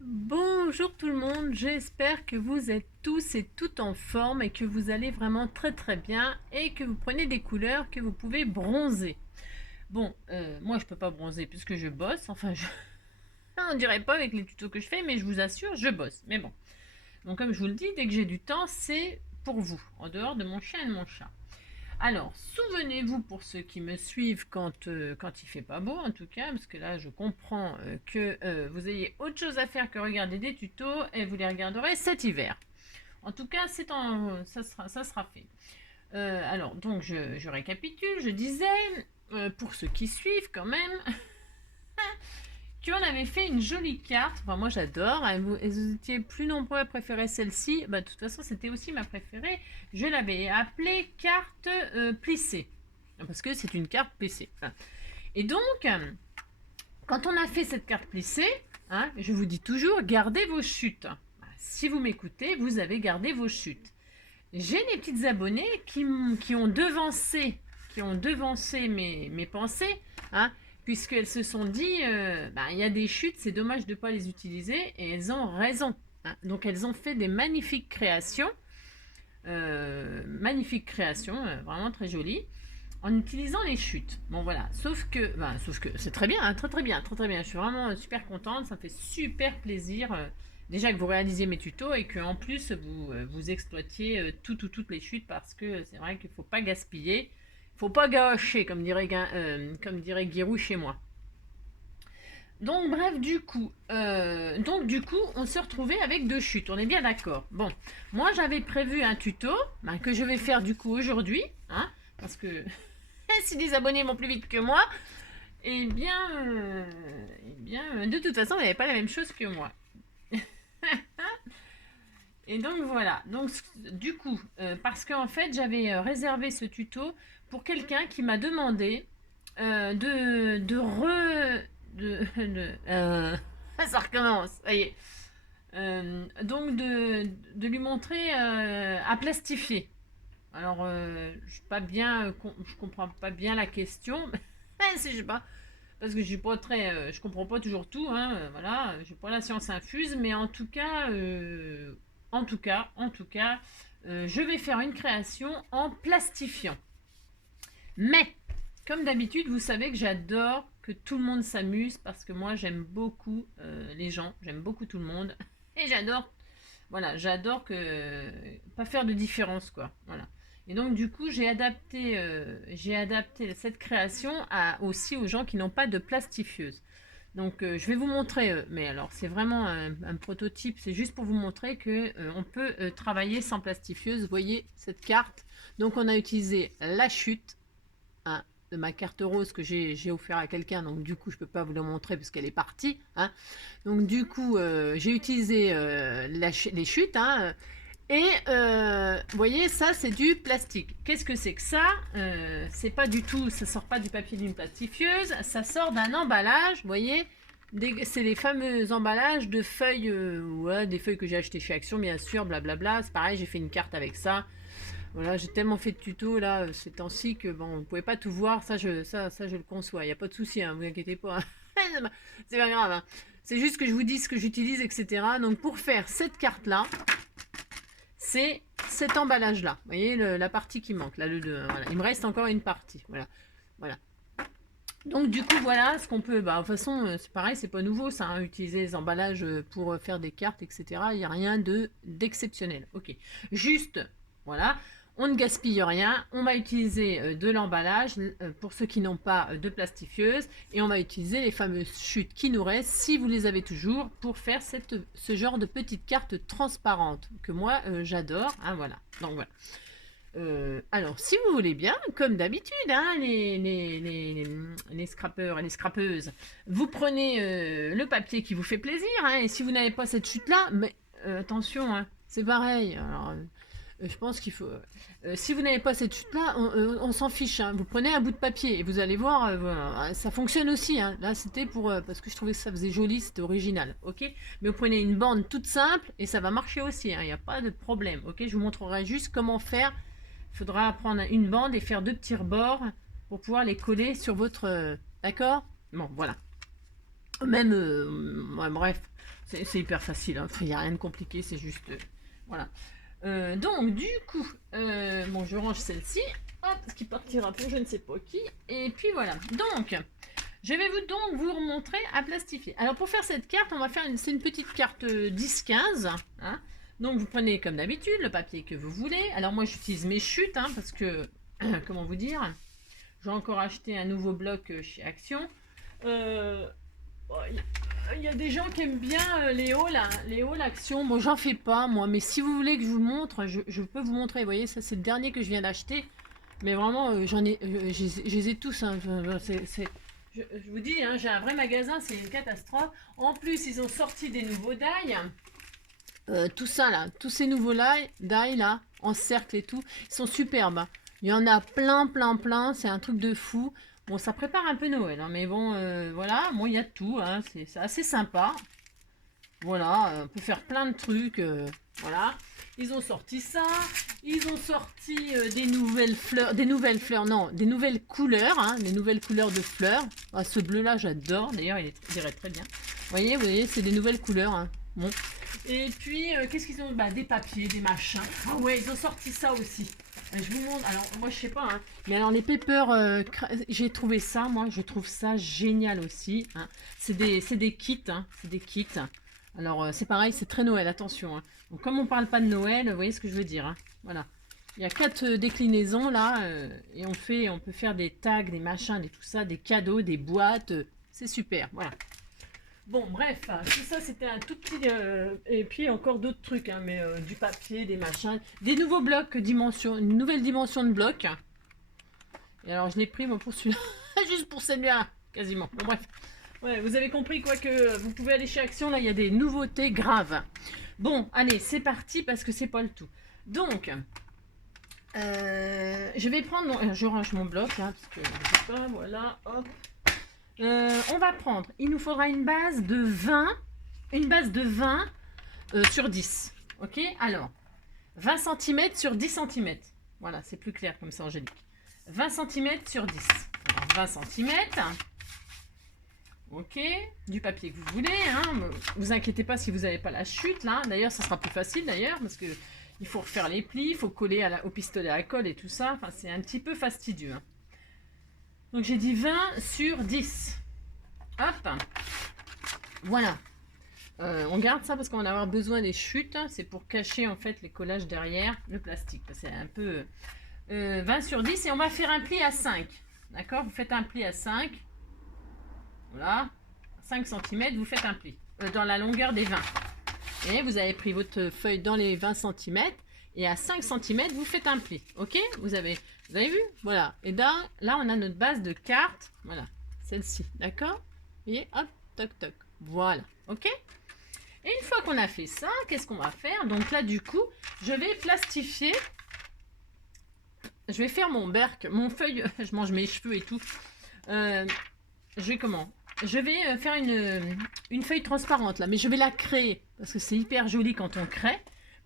Bonjour tout le monde, j'espère que vous êtes tous et toutes en forme et que vous allez vraiment très très bien et que vous prenez des couleurs que vous pouvez bronzer. Bon, moi je peux pas bronzer puisque je bosse, on dirait pas avec les tutos que je fais, mais je vous assure, je bosse. Mais bon, donc comme je vous le dis, dès que j'ai du temps, c'est pour vous, en dehors de mon chien et de mon chat. Alors, souvenez-vous pour ceux qui me suivent quand il fait pas beau, en tout cas, parce que là, je comprends que vous ayez autre chose à faire que regarder des tutos et vous les regarderez cet hiver. En tout cas, ça sera fait. Alors, donc, je récapitule, je disais, pour ceux qui suivent quand même, qu'on avait fait une jolie carte. Enfin, moi, j'adore. Vous étiez plus nombreux à préférer celle-ci. Bah, de toute façon, c'était aussi ma préférée. Je l'avais appelée carte plissée. Parce que c'est une carte plissée. Enfin, et donc, quand on a fait cette carte plissée, hein, je vous dis toujours, gardez vos chutes. Si vous m'écoutez, vous avez gardé vos chutes. J'ai des petites abonnées qui ont devancé mes pensées, hein, puisqu'elles se sont dit, il y a des chutes, c'est dommage de ne pas les utiliser, et elles ont raison. Hein. Donc elles ont fait des magnifiques créations, vraiment très jolies, en utilisant les chutes. Bon voilà, sauf que c'est très bien, hein, très très bien, très très bien. Je suis vraiment super contente, ça me fait super plaisir. Déjà que vous réalisiez mes tutos et que en plus vous exploitiez toutes les chutes parce que c'est vrai qu'il ne faut pas gaspiller, il ne faut pas gâcher comme dirait Guirou chez moi. Donc bref, du coup, on s'est retrouvé avec deux chutes. On est bien d'accord. Bon, moi j'avais prévu un tuto que je vais faire du coup aujourd'hui, hein, parce que si les abonnés vont plus vite que moi, de toute façon, vous n'avez pas la même chose que moi. Et donc voilà. Donc du coup, parce qu'en fait, j'avais réservé ce tuto pour quelqu'un qui m'a demandé de re ça recommence. Ça y est. Donc de lui montrer à plastifier. Alors je comprends pas bien la question. Si je sais pas, parce que je suis pas je comprends pas toujours tout. Hein, voilà, j'ai pas la science infuse, mais en tout cas, je vais faire une création en plastifiant. Mais, comme d'habitude, vous savez que j'adore que tout le monde s'amuse parce que moi j'aime beaucoup les gens, j'aime beaucoup tout le monde et j'adore que pas faire de différence quoi. Voilà. Et donc du coup j'ai adapté cette création aussi aux gens qui n'ont pas de plastifieuse. Donc je vais vous montrer, mais alors c'est vraiment un prototype, c'est juste pour vous montrer que on peut travailler sans plastifieuse. Vous voyez cette carte. Donc on a utilisé la chute, hein, de ma carte rose que j'ai offert à quelqu'un, donc du coup je peux pas vous la montrer parce qu'elle est partie. Hein. Donc du coup j'ai utilisé les chutes. Hein, et vous voyez, ça c'est du plastique. Qu'est-ce que c'est que ça? C'est pas du tout, ça sort pas du papier d'une plastifieuse, ça sort d'un emballage, vous voyez. C'est les fameux emballages de feuilles, des feuilles que j'ai achetées chez Action, bien sûr, blablabla. C'est pareil, j'ai fait une carte avec ça. Voilà, j'ai tellement fait de tutos là ces temps-ci que bon, vous pouvez pas tout voir. Ça, je le conçois. Il y a pas de souci, hein, vous inquiétez pas. C'est pas grave. Hein. C'est juste que je vous dis ce que j'utilise, etc. Donc pour faire cette carte là, c'est cet emballage là. Vous voyez la partie qui manque là, voilà. Il me reste encore une partie. Voilà, voilà. Donc du coup voilà ce qu'on peut. De toute façon c'est pareil, c'est pas nouveau ça. Hein, utiliser les emballages pour faire des cartes, etc. Il n'y a rien d'exceptionnel. Ok. Juste voilà. On ne gaspille rien, on va utiliser de l'emballage pour ceux qui n'ont pas de plastifieuse et on va utiliser les fameuses chutes qui nous restent, si vous les avez toujours, pour faire ce genre de petite carte transparente que moi j'adore. Hein, voilà. Donc voilà. Alors, si vous voulez bien, comme d'habitude, hein, les scrappeurs et les scrappeuses, vous prenez le papier qui vous fait plaisir, hein, et si vous n'avez pas cette chute-là, mais attention, hein, c'est pareil. Alors, je pense qu'il faut. Si vous n'avez pas cette chute-là, on s'en fiche. Hein. Vous prenez un bout de papier et vous allez voir, voilà, ça fonctionne aussi. Hein. Là, c'était parce que je trouvais que ça faisait joli, c'était original. Ok. Mais vous prenez une bande toute simple et ça va marcher aussi. Il n'y a pas de problème. Ok. Je vous montrerai juste comment faire. Il faudra prendre une bande et faire deux petits rebords pour pouvoir les coller sur votre. D'accord. Bon, voilà. Même, ouais, bref, c'est hyper facile, hein. Il n'y a rien de compliqué, c'est juste, voilà. Donc, du coup, bon, je range celle-ci, hop, ce qui partira pour je ne sais pas qui, et puis voilà. Donc, je vais vous remontrer à plastifier. Alors, pour faire cette carte, on va faire c'est une petite carte 10-15, hein. Donc, vous prenez comme d'habitude le papier que vous voulez. Alors, moi, j'utilise mes chutes, hein, parce que, comment vous dire, j'ai encore acheté un nouveau bloc chez Action. Bon, il y a des gens qui aiment bien les hauls Action. Moi, j'en fais pas, moi. Mais si vous voulez que je vous montre, je peux vous montrer. Vous voyez, ça, c'est le dernier que je viens d'acheter. Mais vraiment, je les ai tous. Hein. Je vous dis, hein, j'ai un vrai magasin, c'est une catastrophe. En plus, ils ont sorti des nouveaux die. Tout ça, là, tous ces nouveaux die, là, en cercle et tout, ils sont superbes. Hein. Il y en a plein, plein, plein. C'est un truc de fou. Bon, ça prépare un peu Noël, hein, mais bon, voilà, bon, il y a de tout, hein, c'est assez sympa. Voilà, on peut faire plein de trucs, voilà. Ils ont sorti ça, ils ont sorti des nouvelles fleurs, non, des nouvelles couleurs, hein, des nouvelles couleurs de fleurs. Ah, ce bleu-là, j'adore, d'ailleurs, il irait très bien. Vous voyez, c'est des nouvelles couleurs, hein. Bon. Et puis, qu'est-ce qu'ils ont? Bah, des papiers, des machins. Ah ouais, ils ont sorti ça aussi. Je vous montre, alors moi je sais pas, hein, mais alors les papers, j'ai trouvé ça, moi je trouve ça génial aussi. Hein. C'est des kits, hein, c'est des kits. Alors c'est pareil, c'est très Noël, attention. Hein. Donc comme on parle pas de Noël, vous voyez ce que je veux dire. Hein. Voilà. Il y a 4 déclinaisons là, et on peut faire des tags, des machins, tout ça, des cadeaux, des boîtes. C'est super, voilà. Bon, bref, tout ça c'était un tout petit... et puis encore d'autres trucs, hein, mais du papier, des machins, des nouveaux blocs, une nouvelle dimension de bloc. Et alors je l'ai pris moi pour celui-là, juste pour celui-là, quasiment. Bon, bref, ouais, vous avez compris quoi que vous pouvez aller chez Action, là il y a des nouveautés graves. Bon, allez, c'est parti parce que c'est pas le tout. Donc, je vais prendre... je range mon bloc, là, parce que je sais pas, voilà, hop. On va prendre, il nous faudra une base de 20, sur 10. Ok, alors, 20 cm sur 10 cm. Voilà, c'est plus clair comme ça, Angélique. 20 cm sur 10. Alors, 20 cm. Ok, du papier que vous voulez. Hein. Vous inquiétez pas si vous n'avez pas la chute, là. D'ailleurs, ça sera plus facile, d'ailleurs, parce que il faut refaire les plis, il faut coller au pistolet à colle et tout ça. Enfin, c'est un petit peu fastidieux. Hein. Donc j'ai dit 20 sur 10. Hop. Voilà. On garde ça parce qu'on va avoir besoin des chutes. C'est pour cacher en fait les collages derrière le plastique. C'est un peu 20 sur 10 et on va faire un pli à 5. D'accord? Vous faites un pli à 5. Voilà. 5 cm, vous faites un pli. Dans la longueur des 20. Et vous avez pris votre feuille dans les 20 cm. Et à 5 cm, vous faites un pli. Ok? Vous avez vu? Voilà. Et là, on a notre base de carte. Voilà. Celle-ci. D'accord? Vous voyez? Hop, toc, toc. Voilà. Ok? Et une fois qu'on a fait ça, qu'est-ce qu'on va faire? Donc là, du coup, je vais plastifier. Je vais faire mon feuille. Je mange mes cheveux et tout. Je vais comment? Je vais faire une feuille transparente là. Mais je vais la créer. Parce que c'est hyper joli quand on crée.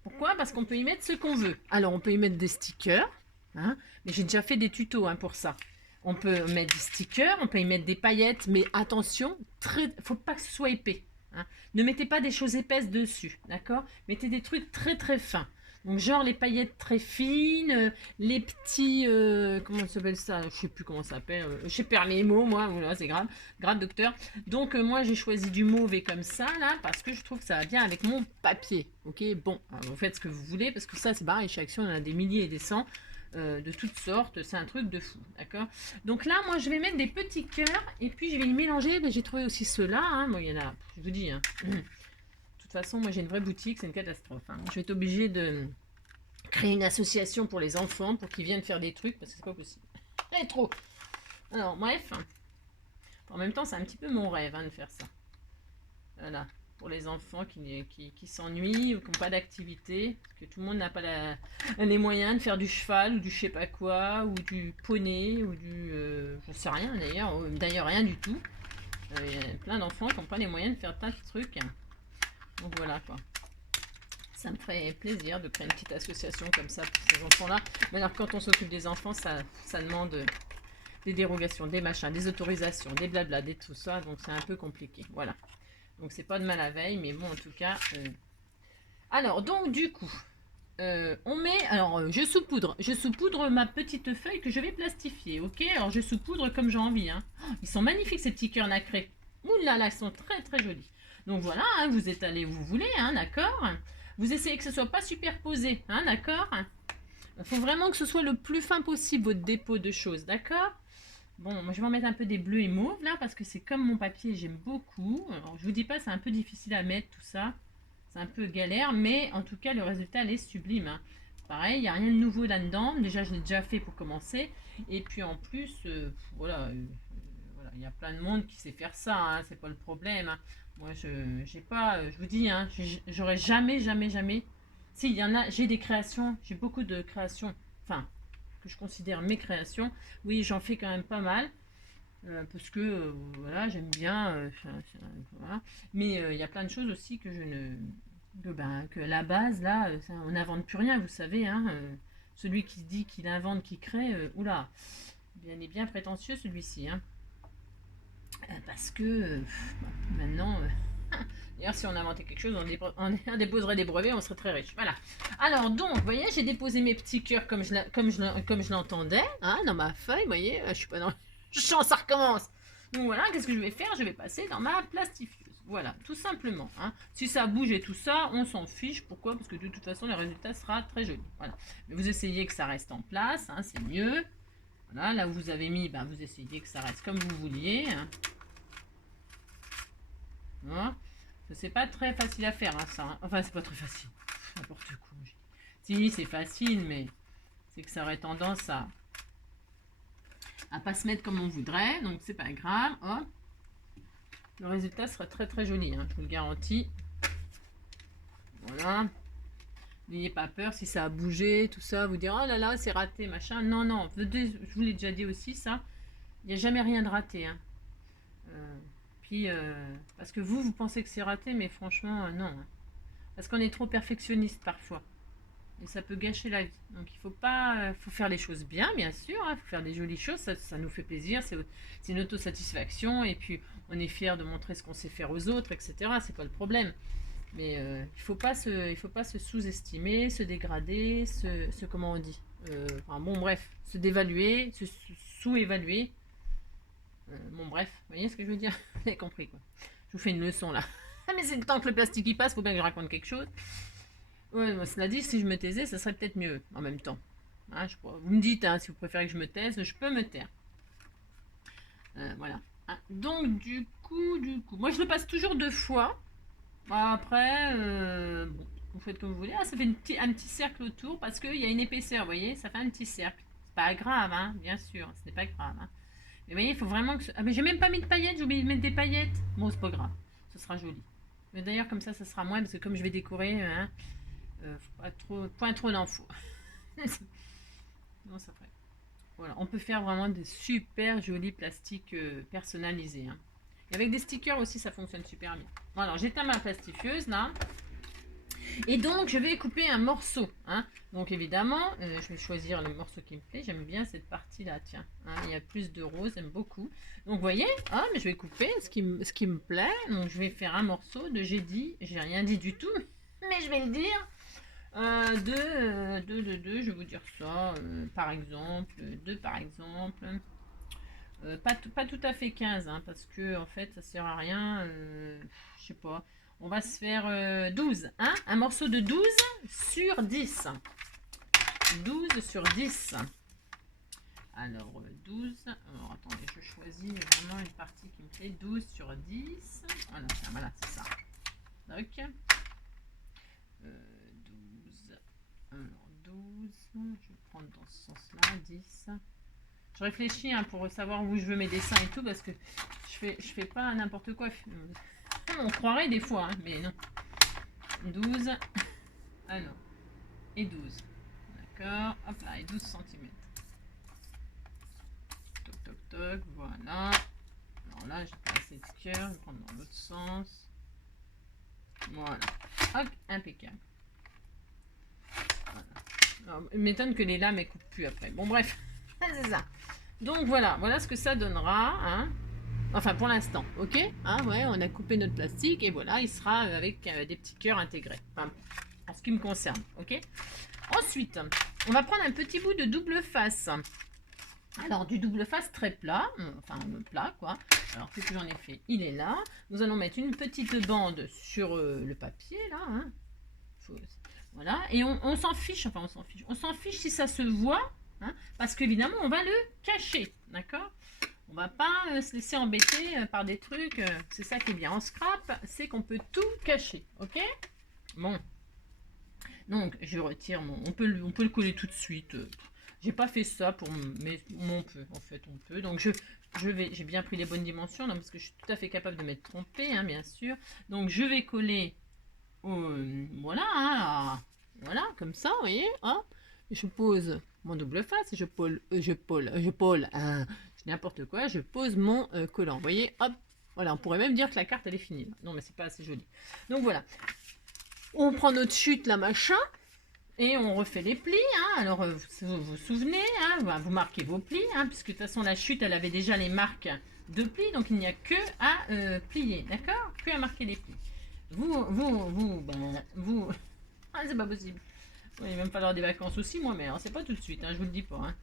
Pourquoi? Parce qu'on peut y mettre ce qu'on veut. Alors, on peut y mettre des stickers. Hein, mais j'ai déjà fait des tutos hein, pour ça. On peut mettre des stickers, on peut y mettre des paillettes, mais attention, faut pas que ce soit épais. Hein. Ne mettez pas des choses épaisses dessus, d'accord? Mettez des trucs très très fins. Donc genre les paillettes très fines, les petits, comment ça s'appelle ça? Je sais plus comment ça s'appelle. Je perds les mots, moi, voilà, c'est grave, grave docteur. Donc moi j'ai choisi du mauve et comme ça là, parce que je trouve que ça va bien avec mon papier. Ok, bon, alors, vous faites ce que vous voulez, parce que ça c'est pareil, chez Action, on en a des milliers et des cents. De toutes sortes, c'est un truc de fou, d'accord? Donc là, moi, je vais mettre des petits cœurs et puis je vais les mélanger. Ben, j'ai trouvé aussi ceux-là, hein. Bon, il y en a, je vous dis, hein. De toute façon, moi, j'ai une vraie boutique, c'est une catastrophe. Hein. Je vais être obligée de créer une association pour les enfants, pour qu'ils viennent faire des trucs, parce que c'est pas possible. Et trop. Alors, bref. En même temps, c'est un petit peu mon rêve, hein, de faire ça. Voilà. Pour les enfants qui s'ennuient ou qui n'ont pas d'activité, parce que tout le monde n'a pas les moyens de faire du cheval ou du je sais pas quoi, ou du poney, ou du... je sais rien d'ailleurs rien du tout. Il y a plein d'enfants qui n'ont pas les moyens de faire tas de trucs. Donc voilà quoi. Ça me ferait plaisir de créer une petite association comme ça pour ces enfants-là. Mais alors quand on s'occupe des enfants, ça demande des dérogations, des machins, des autorisations, des blabla, des tout ça. Donc, c'est un peu compliqué. Voilà. Donc, c'est pas de mal à veille, mais bon, en tout cas... Alors, donc, du coup... on met, alors je saupoudre ma petite feuille que je vais plastifier, ok? Alors je saupoudre comme j'ai envie, hein. Oh, ils sont magnifiques ces petits cœurs nacrés. Ouh là là, ils sont très très jolis. Donc voilà, hein, vous étalez où vous voulez, hein, d'accord? Vous essayez que ce soit pas superposé, hein, d'accord? Il faut vraiment que ce soit le plus fin possible votre dépôt de choses, d'accord? Bon, moi je vais en mettre un peu des bleus et mauves là parce que c'est comme mon papier, j'aime beaucoup. Alors je vous dis pas, c'est un peu difficile à mettre tout ça. C'est un peu galère, mais en tout cas, le résultat, elle est sublime. Hein. Pareil, il n'y a rien de nouveau là-dedans. Déjà, je l'ai déjà fait pour commencer. Et puis, en plus, voilà, voilà, il y a plein de monde qui sait faire ça. Hein, c'est pas le problème. Hein. Moi, j'ai pas, je vous dis, hein, j'aurais jamais, jamais, jamais. Si, il y en a, j'ai des créations. J'ai beaucoup de créations. Enfin, que je considère mes créations. Oui, j'en fais quand même pas mal. Parce que voilà, j'aime bien, voilà. Mais il y a plein de choses aussi que je ne que la base là, on n'invente plus rien, vous savez, hein, celui qui dit qu'il invente, qui crée, oula, bien est bien prétentieux celui-ci, hein. Parce que maintenant, d'ailleurs si on inventait quelque chose, on déposerait des brevets, on serait très riche. Voilà. Alors donc, vous voyez, j'ai déposé mes petits cœurs comme je l'entendais, hein, dans ma feuille, vous voyez, je suis pas dans chant, ça recommence. Donc voilà, qu'est-ce que je vais faire? Je vais passer dans ma plastifieuse. Voilà, tout simplement. Hein. Si ça bouge et tout ça, on s'en fiche. Pourquoi? Parce que de toute façon, le résultat sera très joli. Voilà. Mais vous essayez que ça reste en place, hein, c'est mieux. Voilà, là où vous avez mis, ben, vous essayez que ça reste comme vous vouliez. Hein. Voilà. C'est pas très facile à faire, hein, ça. Hein. Enfin, c'est pas très facile. N'importe quoi. Si, c'est facile, mais c'est que ça aurait tendance à pas se mettre comme on voudrait, donc c'est pas grave. Hop. Le résultat sera très très joli, hein, je vous le garantis. Voilà. N'ayez pas peur si ça a bougé, tout ça, vous dire oh là là c'est raté, machin. Non, non, je vous l'ai déjà dit aussi ça. Il n'y a jamais rien de raté. Hein. Parce que vous pensez que c'est raté, mais franchement, non. Hein. Parce qu'on est trop perfectionniste parfois. Et ça peut gâcher la vie. Donc il faut faire les choses bien sûr. Il faut faire des jolies choses, ça nous fait plaisir, c'est une autosatisfaction. Et puis on est fier de montrer ce qu'on sait faire aux autres, etc. C'est pas le problème. Mais il faut pas se sous-estimer, se dégrader, comment on dit. Enfin bon bref, se dévaluer, se sous-évaluer. Bon bref, vous voyez ce que je veux dire? Vous avez compris quoi. Je vous fais une leçon là. Mais c'est le temps que le plastique y passe, faut bien que je raconte quelque chose. Ouais, cela dit, si je me taisais, ça serait peut-être mieux en même temps. Hein, vous me dites, hein, si vous préférez que je me taise, je peux me taire. Voilà. Hein, donc, du coup, moi je le passe toujours 2 fois. Après, bon, vous faites comme vous voulez. Ah, ça fait un petit cercle autour parce qu'il y a une épaisseur, vous voyez, ça fait un petit cercle. C'est pas grave, hein, bien sûr, ce n'est pas grave. Hein. Mais vous voyez, il faut vraiment que... Ah, mais j'ai même pas mis de paillettes, j'ai oublié de mettre des paillettes. Bon, c'est pas grave, ce sera joli. Mais d'ailleurs, comme ça sera moins, parce que comme je vais décorer... Hein, point trop d'infos. Non, ça ferait. Voilà, on peut faire vraiment des super jolis plastiques personnalisés. Hein. Et avec des stickers aussi, ça fonctionne super bien. Bon, alors, j'éteins ma plastifieuse là. Et donc, je vais couper un morceau. Hein. Donc, évidemment, je vais choisir le morceau qui me plaît. J'aime bien cette partie-là, tiens. Hein, il y a plus de rose, j'aime beaucoup. Donc, vous voyez, mais je vais couper ce qui me plaît. Donc, je vais faire un morceau de j'ai rien dit du tout, mais je vais le dire. Je vais vous dire ça, par exemple, 2 par exemple, pas tout à fait 15, hein, parce que en fait ça sert à rien, je sais pas, on va se faire 12, hein, un morceau de 12 sur 10, 12 sur 10, alors 12, alors attendez, je choisis vraiment une partie qui me plaît, 12 sur 10, voilà, c'est ça, donc, 12, je vais prendre dans ce sens-là, 10. Je réfléchis hein, pour savoir où je veux mes dessins et tout, parce que je fais pas n'importe quoi. On croirait des fois, hein, mais non. 12. Ah non. Et 12. D'accord. Hop là, et 12 cm. Toc, toc, toc. Voilà. Alors là, j'ai pas assez de cœur. Je vais prendre dans l'autre sens. Voilà. Hop, impeccable. Voilà. Alors, il m'étonne que les lames ne coupent plus après. Bon, bref, c'est ça. Donc voilà, voilà ce que ça donnera, hein. Enfin pour l'instant, ok, hein, ouais, on a coupé notre plastique et voilà, il sera avec des petits cœurs intégrés, enfin, en ce qui me concerne, ok. Ensuite, on va prendre un petit bout de double face. Alors du double face très plat, enfin plat quoi. Alors qu'est-ce que j'en ai fait? Il est là. Nous allons mettre une petite bande sur le papier là, hein. Voilà, et on s'en fiche, enfin on s'en fiche si ça se voit, hein, parce qu'évidemment on va le cacher, d'accord. On va pas se laisser embêter par des trucs, c'est ça qui est bien en scrap, c'est qu'on peut tout cacher, ok. Bon, donc je retire mon, on peut le coller tout de suite. J'ai pas fait ça pour, mais on peut, en fait on peut. Donc j'ai bien pris les bonnes dimensions, là, parce que je suis tout à fait capable de m'être trompée, hein, bien sûr. Donc je vais coller, voilà, hein, voilà, comme ça, vous voyez, hein. Je pose mon double face, hein, n'importe quoi, je pose mon collant, vous voyez, hop, voilà, on pourrait même dire que la carte elle est finie. Non mais c'est pas assez joli. Donc voilà, on prend notre chute là machin et on refait les plis, hein. Alors vous vous souvenez, hein, vous marquez vos plis, hein, puisque de toute façon la chute elle avait déjà les marques de plis, donc il n'y a que à plier, d'accord, que à marquer les plis. Vous, ah c'est pas possible. Il va même falloir des vacances aussi moi, mais c'est pas tout de suite, hein, je vous le dis pas, hein.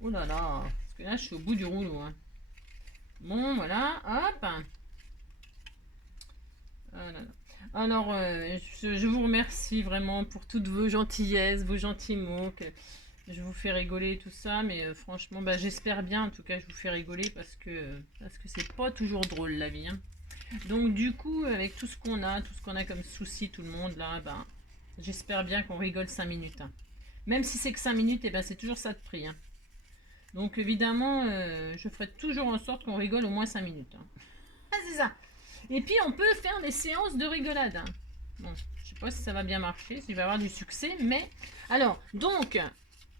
Oh là là, parce que là je suis au bout du rouleau, hein. Bon voilà, hop. Ah là là. Alors, je vous remercie vraiment pour toutes vos gentillesses, vos gentils mots, que je vous fais rigoler tout ça, mais franchement, bah, j'espère bien, en tout cas, je vous fais rigoler parce que c'est pas toujours drôle la vie, hein. Donc du coup, avec tout ce qu'on a comme souci, tout le monde là, bah, j'espère bien qu'on rigole 5 minutes, hein. Même si c'est que 5 minutes, et ben c'est toujours ça de prix, hein. Donc évidemment, je ferai toujours en sorte qu'on rigole au moins 5 minutes, hein. Ah, c'est ça. Et puis on peut faire des séances de rigolade, hein. Bon, je sais pas si ça va bien marcher, si je vais avoir du succès, mais alors donc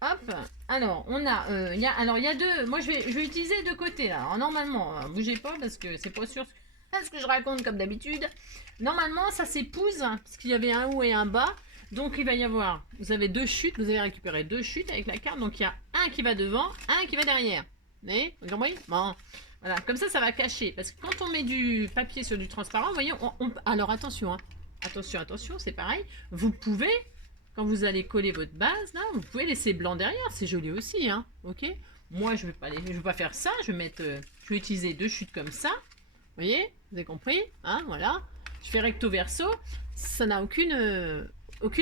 hop, alors on a il y a deux, moi je vais utiliser deux côtés là. Alors normalement, bougez pas parce que c'est pas sûr ce que je raconte comme d'habitude. Normalement ça s'épouse parce qu'il y avait un haut et un bas. Donc il va y avoir, vous avez deux chutes, vous avez récupéré deux chutes avec la carte, donc il y a un qui va devant, un qui va derrière. Vous voyez, vous comprenez? Bon, voilà, comme ça va cacher. Parce que quand on met du papier sur du transparent, vous voyez, alors attention, hein. Attention, c'est pareil. Vous pouvez, quand vous allez coller votre base, là, vous pouvez laisser blanc derrière, c'est joli aussi, hein. Ok. Moi, je vais pas faire ça. Je vais utiliser deux chutes comme ça. Vous voyez, vous avez compris, hein, voilà. Je fais recto verso. Ça n'a aucune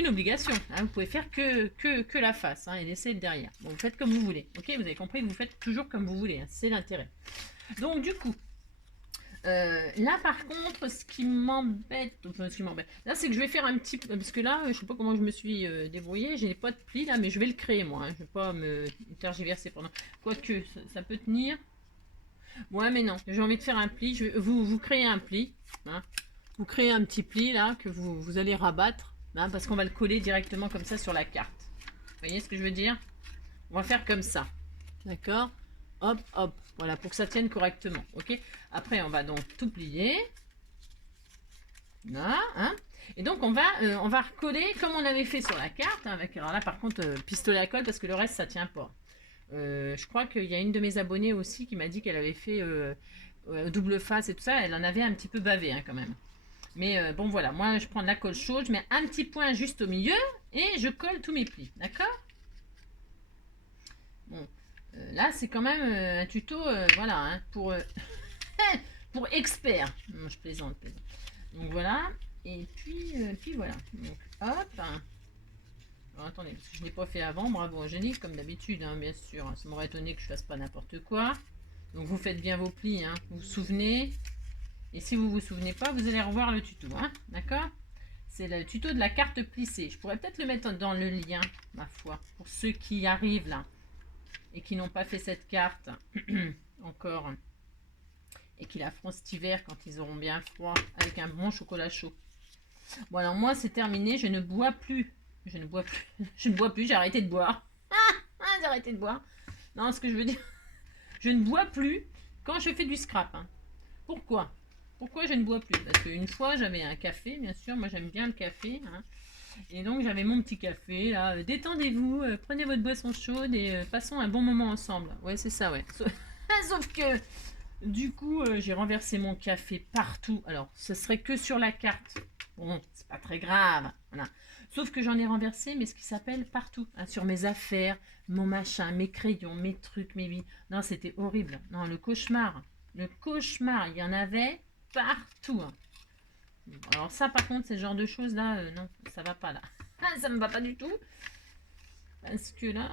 obligation, hein. Vous pouvez faire que la face, hein, et laisser le derrière. Bon, vous faites comme vous voulez. Ok, vous avez compris, vous faites toujours comme vous voulez, hein, c'est l'intérêt. Donc du coup, là par contre, ce qui m'embête, là c'est que je vais faire un petit, parce que là, je sais pas comment je me suis débrouillée, j'ai pas de pli là, mais je vais le créer moi, hein. Je vais pas me tergiverser pendant. Quoique, ça peut tenir. Ouais, mais non, j'ai envie de faire un pli. Vous créez un pli, hein. Vous créez un petit pli là que vous allez rabattre, hein, parce qu'on va le coller directement comme ça sur la carte. Vous voyez ce que je veux dire? On va faire comme ça, d'accord? Hop, hop, voilà, pour que ça tienne correctement, ok? Après, on va donc tout plier. Là, hein? Et donc, on va recoller comme on avait fait sur la carte, hein, avec, alors là, par contre, pistolet à colle, parce que le reste, ça tient pas. Je crois qu'il y a une de mes abonnées aussi qui m'a dit qu'elle avait fait double face et tout ça. Elle en avait un petit peu bavé, hein, quand même. Mais bon, voilà, moi, je prends de la colle chaude, je mets un petit point juste au milieu et je colle tous mes plis, d'accord? Bon. Là, c'est quand même un tuto, voilà, hein, pour experts. Non, je plaisante. Donc voilà. Et puis voilà. Donc hop. Alors, attendez, parce que je ne l'ai pas fait avant. Bravo Angélique, comme d'habitude, hein, bien sûr. Ça m'aurait étonné que je fasse pas n'importe quoi. Donc vous faites bien vos plis, hein. Vous vous souvenez. Et si vous vous souvenez pas, vous allez revoir le tuto, hein. D'accord? C'est le tuto de la carte plissée. Je pourrais peut-être le mettre dans le lien, ma foi, pour ceux qui arrivent là et qui n'ont pas fait cette carte encore et qui la feront cet hiver quand ils auront bien froid avec un bon chocolat chaud. Bon alors moi c'est terminé, je ne bois plus. Je ne bois plus, j'ai arrêté de boire. J'ai arrêté de boire. Non, ce que je veux dire, je ne bois plus quand je fais du scrap, hein. Pourquoi je ne bois plus? Parce qu'une fois j'avais un café, bien sûr, moi j'aime bien le café, hein. Et donc j'avais mon petit café là, détendez-vous, prenez votre boisson chaude et passons un bon moment ensemble. Ouais, c'est ça, ouais. Sauf que du coup, j'ai renversé mon café partout. Alors, ce serait que sur la carte. Bon, c'est pas très grave. Voilà. Sauf que j'en ai renversé, mais ce qui s'appelle partout. Hein, sur mes affaires, mon machin, mes crayons, mes trucs, mes billes. Non, c'était horrible. Non, le cauchemar. Le cauchemar, il y en avait partout. Hein. Alors ça, par contre, c'est ce genre de choses-là, non, ça va pas là. Ça me va pas du tout. Parce que là,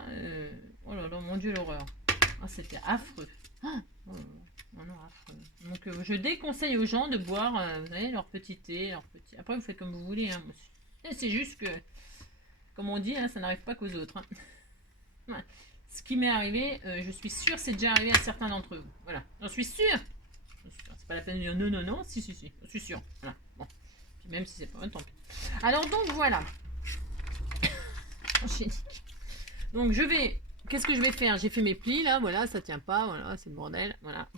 oh là là, mon Dieu, l'horreur. Ah, c'était affreux. Oh là là. Non, non, affreux. Donc, je déconseille aux gens de boire, vous savez, leur petit thé, leur petit... Après, vous faites comme vous voulez. Hein. C'est juste que, comme on dit, hein, ça n'arrive pas qu'aux autres. Hein. Ouais. Ce qui m'est arrivé, je suis sûre, c'est déjà arrivé à certains d'entre vous. Voilà, j'en suis sûre. C'est pas la peine de dire non, non, non. Si, si, si, je suis sûre. Voilà, bon. Même si c'est pas, tant pis. Alors, donc, voilà. Donc, je vais... Qu'est-ce que je vais faire? J'ai fait mes plis là, voilà, ça tient pas, voilà, c'est le bordel, voilà.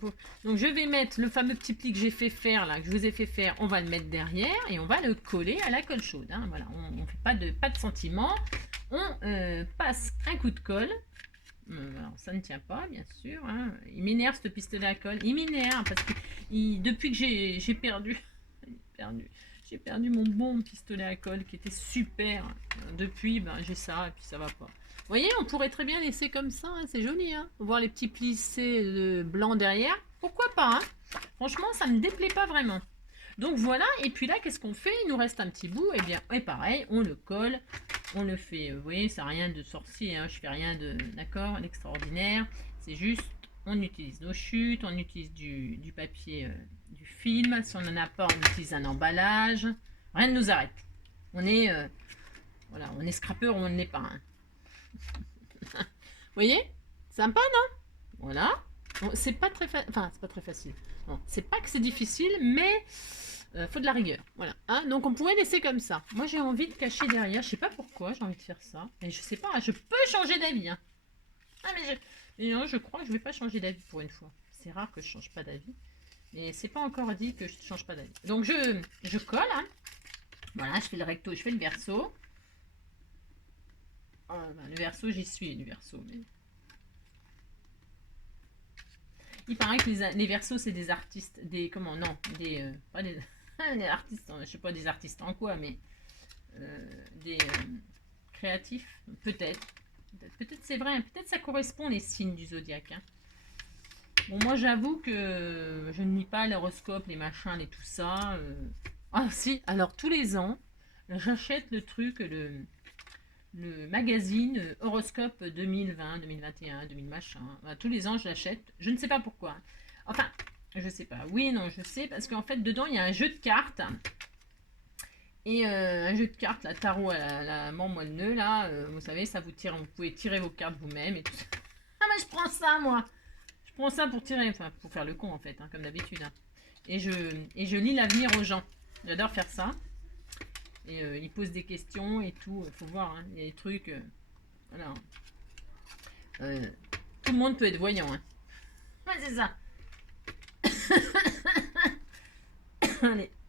Donc je vais mettre le fameux petit pli que j'ai fait faire là, que je vous ai fait faire, on va le mettre derrière et on va le coller à la colle chaude. Hein, voilà, on fait pas de sentiment, on passe un coup de colle. Alors ça ne tient pas, bien sûr. Hein. Il m'énerve ce pistolet à colle, il m'énerve parce que depuis que j'ai perdu, j'ai perdu mon bon pistolet à colle qui était super. Depuis, ben j'ai ça et puis ça va pas. Vous voyez, on pourrait très bien laisser comme ça, hein, c'est joli, hein. Voir les petits plissés de blanc derrière, pourquoi pas, hein. Franchement, ça me déplaît pas vraiment. Donc voilà, et puis là, qu'est-ce qu'on fait? Il nous reste un petit bout, et bien, et pareil, on le colle, on le fait, vous voyez, ça n'a rien de sorcier, hein, je fais rien de, d'accord, d'extraordinaire, c'est juste, on utilise nos chutes, on utilise du papier, du film, si on n'en a pas, on utilise un emballage, rien ne nous arrête. On est, voilà, on est scrappeur ou on ne l'est pas, hein. Vous voyez? Sympa, non? Voilà. Bon, c'est pas très facile. Enfin, c'est pas très facile. Non, c'est pas que c'est difficile, mais faut de la rigueur. Voilà. Hein, donc on pourrait laisser comme ça. Moi, j'ai envie de cacher derrière. Je sais pas pourquoi j'ai envie de faire ça. Mais je sais pas. Je peux changer d'avis. Hein. Ah, mais non, je crois que je vais pas changer d'avis pour une fois. C'est rare que je change pas d'avis. Mais c'est pas encore dit que je change pas d'avis. Donc je colle. Hein. Voilà, je fais le recto, je fais le verso. Le verso, j'y suis, du verso. Mais... Il paraît que les versos, c'est des artistes, des... Comment? Non, des... pas des... des artistes, je sais pas des artistes en quoi, mais... des créatifs, peut-être. Peut-être c'est vrai, peut-être ça correspond les signes du zodiaque. Hein. Bon, moi, j'avoue que je ne lis pas l'horoscope, les machins, les tout ça. Ah si, alors tous les ans, j'achète le truc, le magazine Horoscope 2020, 2021, 2000 machin. Enfin, tous les ans, je l'achète. Je ne sais pas pourquoi. Enfin, je sais pas. Oui, non, je sais. Parce qu'en fait, dedans, il y a un jeu de cartes. Et un jeu de cartes, la tarot à la moelle nœud, là. Vous savez, ça vous tire. Vous pouvez tirer vos cartes vous-même et tout ça. Ah, mais je prends ça, moi. Je prends ça pour tirer. Enfin, pour faire le con, en fait, hein, comme d'habitude. Hein. Et je lis l'avenir aux gens. J'adore faire ça. Et il pose des questions et tout. Il faut voir, hein, il y a des trucs. Voilà. Tout le monde peut être voyant. Hein. Ouais, c'est ça.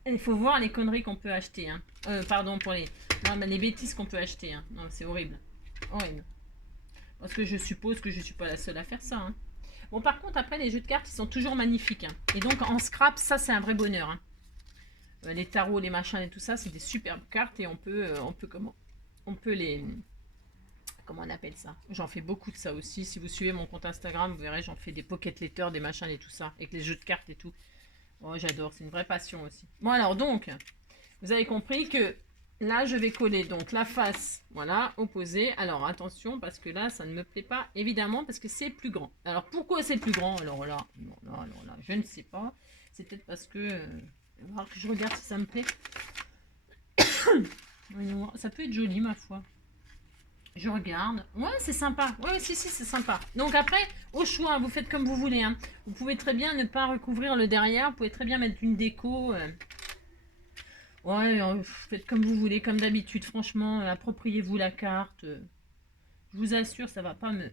Il faut voir les conneries qu'on peut acheter. Hein. Pardon pour les. Non, mais les bêtises qu'on peut acheter. Hein. Non, c'est horrible. Horrible. Parce que je suppose que je ne suis pas la seule à faire ça. Hein. Bon, par contre, après, les jeux de cartes, ils sont toujours magnifiques. Hein. Et donc, en scrap, ça, c'est un vrai bonheur. Hein. Les tarots, les machins et tout ça, c'est des superbes cartes et on peut les, comment on appelle ça? J'en fais beaucoup de ça aussi. Si vous suivez mon compte Instagram, vous verrez, j'en fais des pocket letters, des machins et tout ça, avec les jeux de cartes et tout. Oh, j'adore, c'est une vraie passion aussi. Bon alors donc, vous avez compris que là, je vais coller donc la face, voilà, opposée. Alors attention, parce que là, ça ne me plaît pas, évidemment, parce que c'est plus grand. Alors pourquoi c'est plus grand? Alors là, je ne sais pas. C'est peut-être parce que... alors que je regarde si ça me plaît. Ça peut être joli, ma foi. Je regarde. Ouais, c'est sympa. Ouais, si, c'est sympa. Donc après, au choix, vous faites comme vous voulez. Hein. Vous pouvez très bien ne pas recouvrir le derrière. Vous pouvez très bien mettre une déco. Ouais, faites comme vous voulez, comme d'habitude. Franchement, appropriez-vous la carte. Je vous assure, ça va pas me...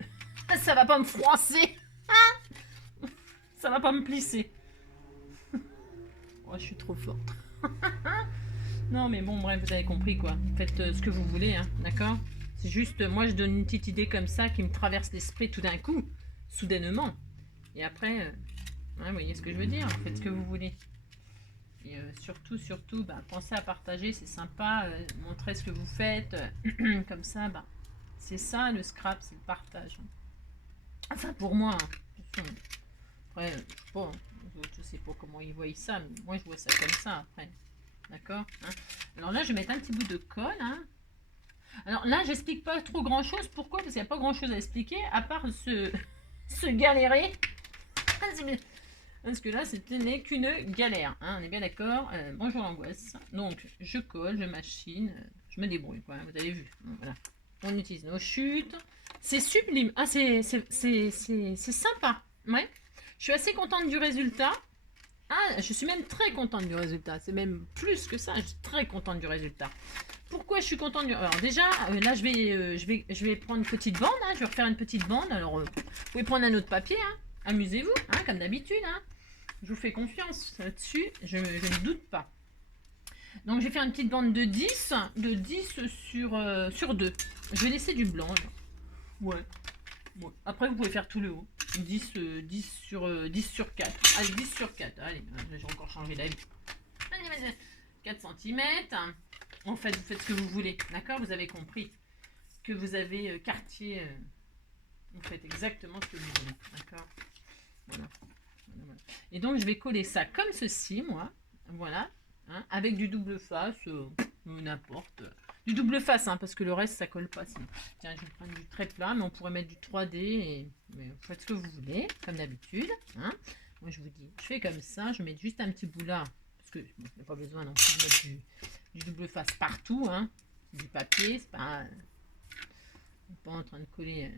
ça va pas me froisser. Ça va pas me plisser. Oh, je suis trop forte. Non, mais bon, bref, vous avez compris, quoi. Faites ce que vous voulez, hein, d'accord? C'est juste, moi, je donne une petite idée comme ça qui me traverse l'esprit tout d'un coup, soudainement. Et après, ouais, vous voyez ce que je veux dire? Faites ce que vous voulez. Et surtout, bah, pensez à partager, c'est sympa. Montrez ce que vous faites. Comme ça, bah, c'est ça, le scrap, c'est le partage. Enfin, pour moi, hein. Après, je sais pas, hein. Les autres, je sais pas comment ils voient ça, mais moi, je vois ça comme ça, après. D'accord, hein. Alors là, je vais mettre un petit bout de colle, hein. Alors là, j'explique pas trop grand chose. Pourquoi? Parce qu'il n'y a pas grand chose à expliquer, à part se galérer. Parce que là, c'était n'est qu'une galère, hein, on est bien d'accord. Bonjour l'angoisse. Donc, je colle, je machine, je me débrouille, quoi, hein, vous avez vu. Voilà. On utilise nos chutes. C'est sublime. Ah, c'est sympa. Ouais. Je suis assez contente du résultat. Ah, je suis même très contente du résultat. C'est même plus que ça, je suis très contente du résultat. Pourquoi je suis contente du... Alors déjà, là, je vais prendre une petite bande. Hein, je vais refaire une petite bande. Alors, vous pouvez prendre un autre papier. Hein. Amusez-vous, hein, comme d'habitude. Hein. Je vous fais confiance là-dessus. Je ne doute pas. Donc, je vais faire une petite bande de 10 sur 2. Je vais laisser du blanc. Là. Ouais. Après, vous pouvez faire tout le haut. 10 sur 4. Allez, 10 sur 4. Allez, j'ai encore changé d'avis. 4 cm. En fait, vous faites ce que vous voulez. D'accord? Vous avez compris que vous avez quartier. Vous faites exactement ce que vous voulez. D'accord? Voilà. Et donc, je vais coller ça comme ceci, moi. Voilà. Hein, avec du double face. N'importe. Du double face, hein, parce que le reste, ça colle pas. Sinon. Tiens, je vais prendre du très plat, mais on pourrait mettre du 3D. Mais vous faites ce que vous voulez, comme d'habitude. Hein. Moi, je vous dis, je fais comme ça. Je mets juste un petit bout là. Parce que bon, je n'ai pas besoin non plus de mettre du double face partout. Hein. Du papier, c'est pas... on n'est pas en train de coller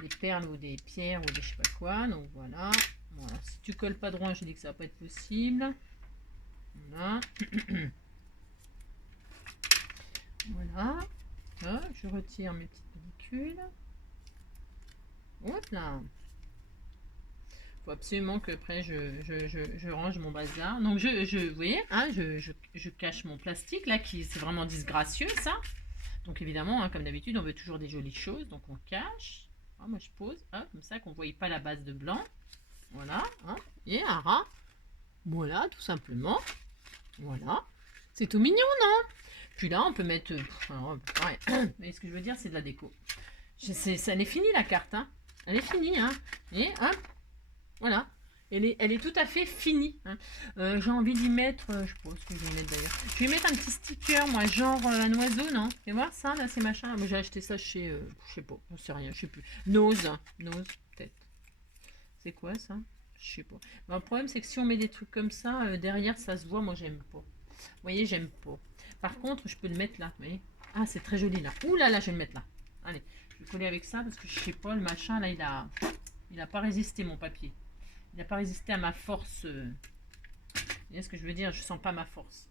des perles ou des pierres ou des je sais pas quoi. Donc voilà. Voilà. Si tu colles pas droit, je dis que ça va pas être possible. Voilà. Voilà. Ah, je retire mes petites pellicules. Hop là. Faut absolument que après je range mon bazar. Donc vous voyez, hein, je cache mon plastique là, qui c'est vraiment disgracieux ça. Donc évidemment, hein, comme d'habitude, on veut toujours des jolies choses, donc on cache. Ah, moi je pose, hein, comme ça qu'on ne voyait pas la base de blanc. Voilà, hein, et un rat. Voilà, tout simplement. Voilà. C'est tout mignon, non? Puis là, on peut mettre... pareil. Mais ce que je veux dire, c'est de la déco. Elle est finie, la carte. Hein. Elle est finie. Hein. Et hop, voilà. Elle est tout à fait finie. Hein. J'ai envie d'y mettre... je sais pas ce que je vais mettre d'ailleurs. Je vais mettre un petit sticker, moi, genre un oiseau, non? Tu vas voir ça, là, ces machins. Moi, j'ai acheté ça chez... je sais pas, on sait rien, je sais plus. Nose, peut-être. C'est quoi, ça? Je sais pas. Mais le problème, c'est que si on met des trucs comme ça, derrière, ça se voit. Moi, j'aime pas. Vous voyez, j'aime pas. Par contre, je peux le mettre là. Vous voyez? Ah, c'est très joli là. Ouh là là, je vais le mettre là. Allez, je vais coller avec ça parce que je sais pas, le machin là, il a pas résisté, mon papier. Il n'a pas résisté à ma force. Vous voyez ce que je veux dire? Je sens pas ma force.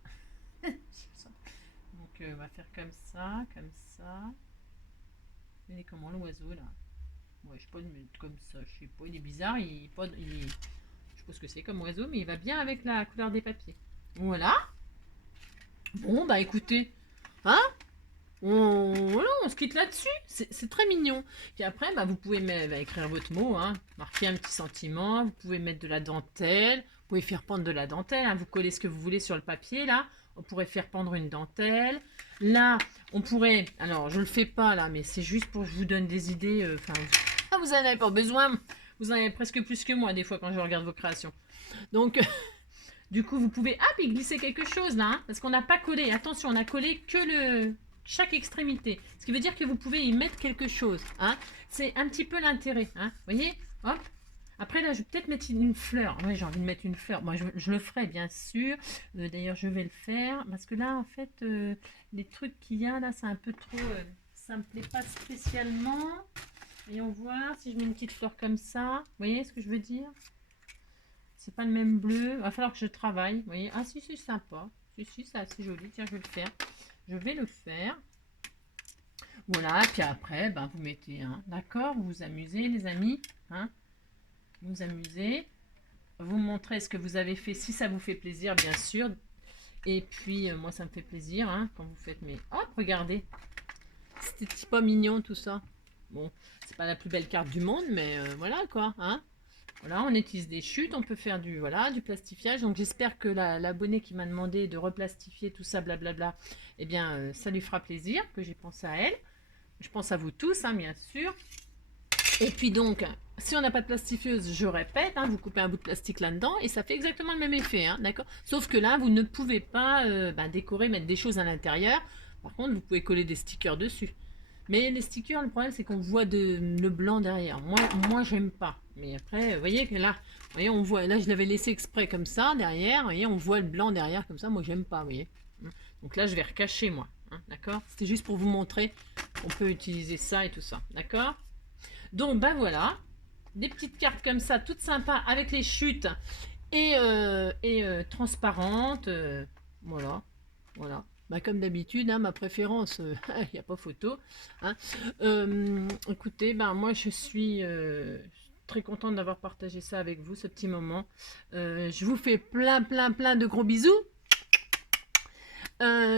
Donc, on va faire comme ça, comme ça. Il est comment l'oiseau là? Ouais, je sais pas le mettre comme ça. Je sais pas, il est bizarre. Je sais pas ce que c'est comme oiseau, mais il va bien avec la couleur des papiers. Voilà. Bon, bah écoutez, hein, voilà, on se quitte là-dessus. C'est très mignon. Puis après, bah, vous pouvez écrire votre mot, hein, marquer un petit sentiment. Vous pouvez mettre de la dentelle. Vous pouvez faire pendre de la dentelle. Hein, vous collez ce que vous voulez sur le papier, là. On pourrait faire pendre une dentelle. Là, on pourrait... Alors, je le fais pas, là, mais c'est juste pour que je vous donne des idées. Vous n'en avez pas besoin. Vous en avez presque plus que moi, des fois, quand je regarde vos créations. Donc... Du coup, vous pouvez y glisser quelque chose là, hein, parce qu'on n'a pas collé. Attention, on a collé que chaque extrémité. Ce qui veut dire que vous pouvez y mettre quelque chose. Hein. C'est un petit peu l'intérêt. Hein. Vous voyez? Hop. Après, là, je vais peut-être mettre une fleur. Oui, j'ai envie de mettre une fleur. Moi, je le ferai, bien sûr. D'ailleurs, je vais le faire. Parce que là, en fait, les trucs qu'il y a là, c'est un peu trop... ça me plaît pas spécialement. Voyons voir si je mets une petite fleur comme ça. Vous voyez ce que je veux dire? C'est pas le même bleu. Il va falloir que je travaille. Vous voyez? Ah si, c'est sympa. Si, c'est assez joli. Tiens, je vais le faire. Je vais le faire. Voilà. Puis après, ben, vous mettez un. D'accord? Vous vous amusez, les amis. Hein? Vous amusez. Vous montrez ce que vous avez fait, si ça vous fait plaisir, bien sûr. Et puis, moi, ça me fait plaisir hein, quand vous faites mes... Hop, regardez. C'était pas mignon tout ça. Bon, c'est pas la plus belle carte du monde, mais voilà quoi. Hein. Voilà, on utilise des chutes, on peut faire du, voilà, du plastifiage. Donc j'espère que l'abonné qui m'a demandé de replastifier tout ça, blablabla, eh bien, ça lui fera plaisir, que j'ai pensé à elle. Je pense à vous tous, hein, bien sûr. Et puis donc, si on n'a pas de plastifieuse, je répète, hein, vous coupez un bout de plastique là-dedans et ça fait exactement le même effet, hein, d'accord. Sauf que là, vous ne pouvez pas décorer, mettre des choses à l'intérieur. Par contre, vous pouvez coller des stickers dessus. Mais les stickers, le problème, c'est qu'on voit le blanc derrière. Moi j'aime pas. Mais après, vous voyez que là, vous voyez, on voit, là, je l'avais laissé exprès comme ça, derrière. Vous voyez, on voit le blanc derrière comme ça. Moi, j'aime pas, vous voyez. Donc là, je vais recacher, moi. Hein, d'accord. C'était juste pour vous montrer qu'on peut utiliser ça et tout ça. D'accord. Donc, ben voilà. Des petites cartes comme ça, toutes sympas, avec les chutes et transparentes. Voilà. Voilà. Bah, comme d'habitude, hein, ma préférence, il n'y a pas photo. Hein. Écoutez, ben, moi je suis très contente d'avoir partagé ça avec vous, ce petit moment. Je vous fais plein, plein, plein de gros bisous.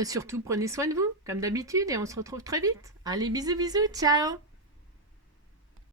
Surtout, prenez soin de vous, comme d'habitude, et on se retrouve très vite. Allez, bisous, bisous, ciao!